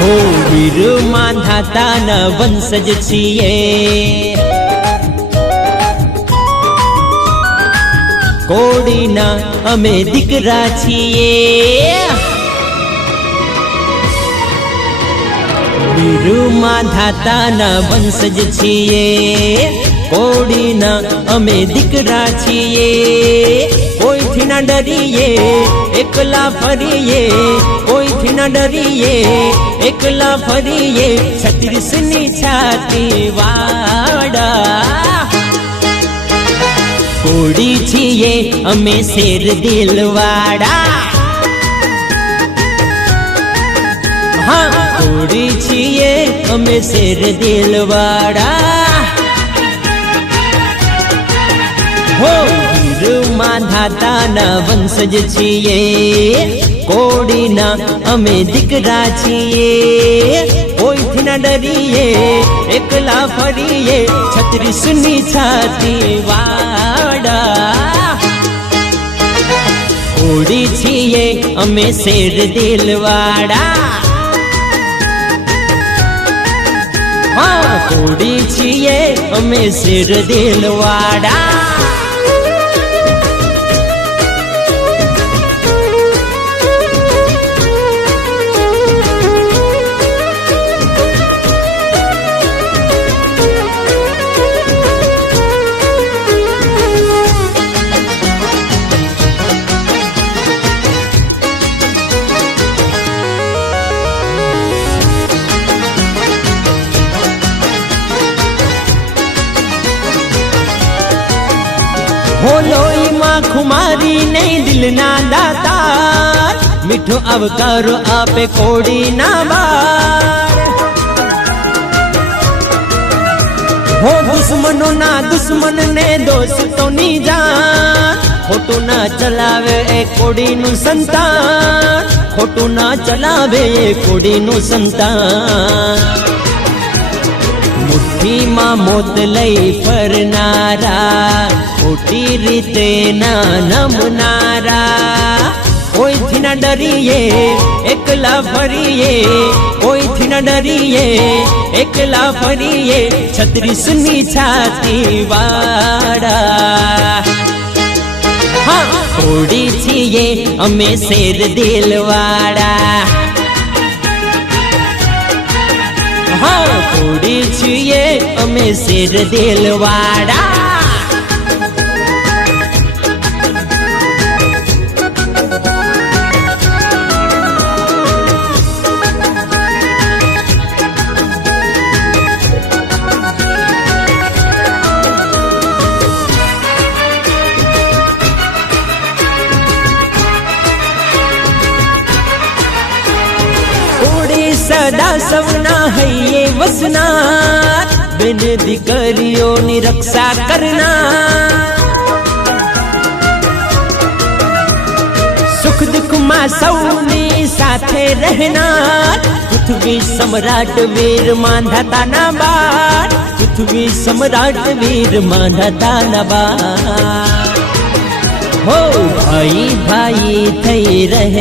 हो વીર માંધાતાના વંશજ છીએ, કોડીના અમે દીકરા છીએ। વીર માંધાતાના વંશજ છીએ, કોડીના અમે દીકરા છીએ। કોઈથી ના ડરીએ એકલા ફરીએ, કોઈથી ના ડરીએ એકલા ફરીએ, 36ની છાતી વાડા। કોડી છીએ અમે શેર દિલવાડા, हाँ कोड़ी छिए અમે શેર દિલવાડા। हो વીર માંધાતાના વંશજ છીએ, કોડીના અમે દીકરા છીએ। કોઈથી ના ડરીએ એકલા ફરીએ, 36ની છાતી વાડા। કોડી છીએ અમે શેર દિલવાડા, हाँ कोड़ी छिए અમે શેર દિલવાડા। हो लोई माँ खुमारी नहीं दिल ना दातार, मिठो अवकारो आपे कोड़ी ना बार। हो दुश्मनों ना दुश्मन ने दोस्तों नी जान, खोटू ना चलावे ए कोड़ी नु संतान, खोटू ना चलावे ए कोड़ी नु संतान। मुट्ठी मां मोत लई फरनारा, खोटी रीते ना नमनारा। कोईથી ના ડરીએ એકલા ફરીએ, કોઈથી ના ડરીએ એકલા ફરીએ, 36ની છાતી વાડા। हाँ कोड़ी छिए અમે શેર દિલવાડા, हाँ कोड़ी छिए અમે શેર દિલવાડા। सदा सवना है ये वसना, बेन दीकरीओनी रक्षा करना। सुख दुख में सौनी साथे रहना, पृथ्वी सम्राट वीर માંધાતાના બાળ, पृथ्वी सम्राट वीर માંધાતાના બાળ। हो भाई भाई थई रहे।